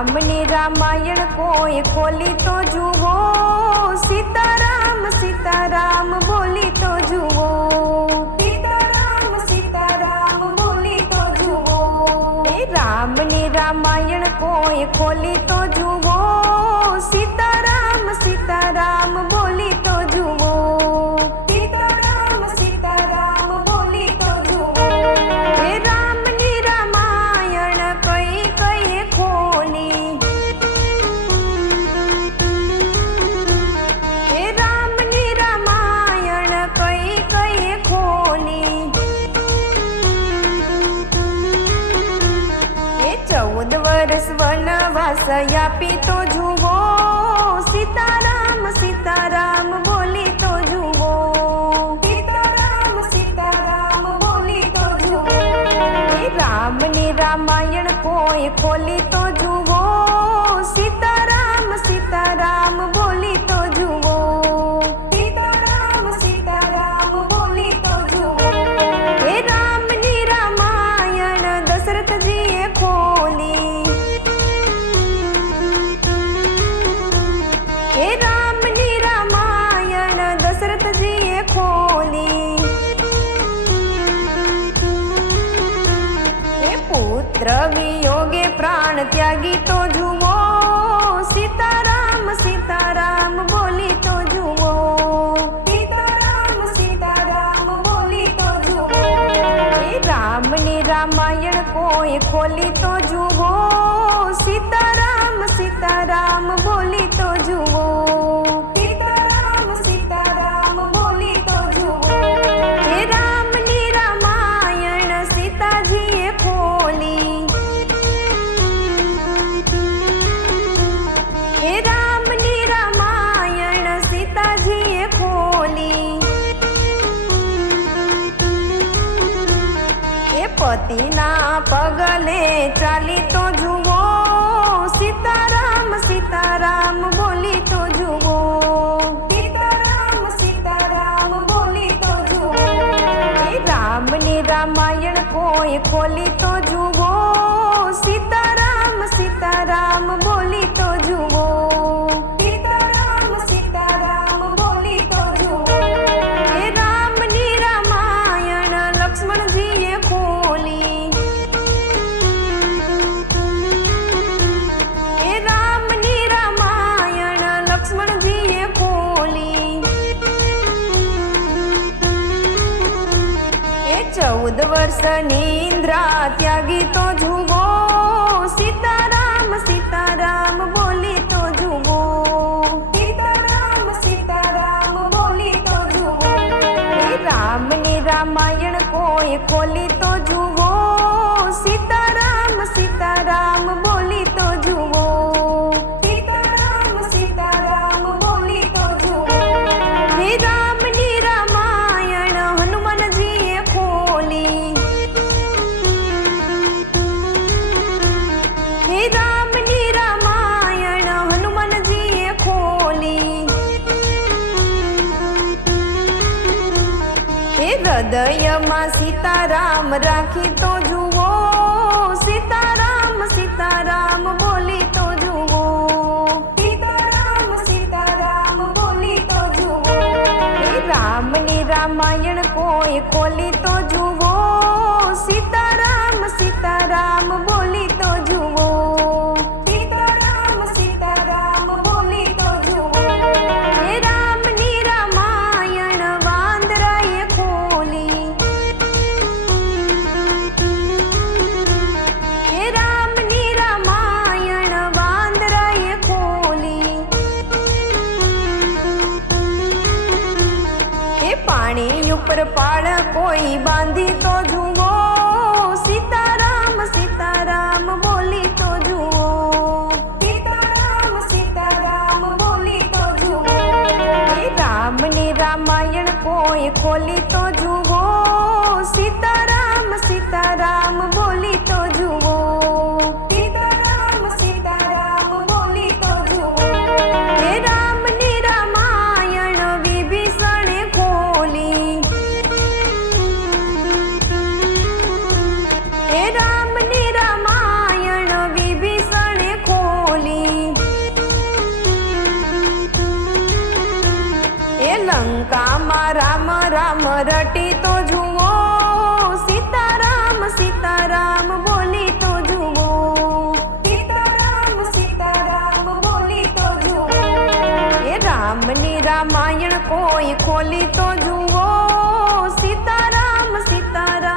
રામની રામાયણ કોઈ ખોલી તો જુઓ. સીતારામ સીતારામ બોલી તો જુઓ. સીતારામ સીતારામ બોલી તો જુઓ. રામની રામાયણ કોઈ ખોલી તો જુઓ. સીતારામ સીતારામ બોલી તો વનવાસ આપી તો જુઓ. સીતારામ સીતારામ બોલી તો જુઓ. સીતારામ સીતારામ બોલી તો જુઓ. રામની રામાયણ કોઈ ખોલી તો જુઓ. સીતારામ સીતારામ બોલી તો પુત્ર યોગે પ્રાણ ત્યાગી તો જુઓ. સીતારામ સીતારામ બોલી તો જુઓ. સીતારામ સીતારામ બોલી તો જુઓ. રામની રામાયણ કોઈ ખોલી તો જુઓ. સીતારામ સીતારામ બોલી તો જુઓ. પતિના પગલે ચાલી તો જુઓ. સીતારામ સીતારામ બોલી તો જુઓ. સીતારામ સીતારામ બોલી તો જુઓ. રામની રામાયણ કોઈ ખોલી તો જુઓ. સીતારામ સીતારામ ચૌદ વર્ષની ઇન્દ્રા ત્યાગી તો જુઓ. સીતારામ સીતારામ બોલી તો જુઓ. સીતારામ સીતારામ બોલી તો જુઓ. રામની રામાયણ કોઈ ખોલી તો જુઓ. સીતારામ સીતારામ બોલી તો જુઓ. હૃદયમાં સીતારામ રાખી તો જુઓ. સીતારામ સીતારામ બોલી તો જુઓ. સીતારામ સીતારામ બોલી તો જુઓ. રામની રામાયણ કોઈ ખોલી તો જુઓ. સીતારામ સીતારામ બોલી તો જુઓ. પાણી પાળ કોઈ બાંધી તો જુઓ. સીતારામ સીતારામ બોલી તો જુઓ. સીતારામ સીતારામ બોલી તો જુઓ. રામની રામાયણ કોઈ ખોલી તો જુઓ. સીતારામ સીતારામ બોલી તો જુઓ. રામાયણ કોઈ ખોલી તો જુઓ. સીતારામ સીતારામ.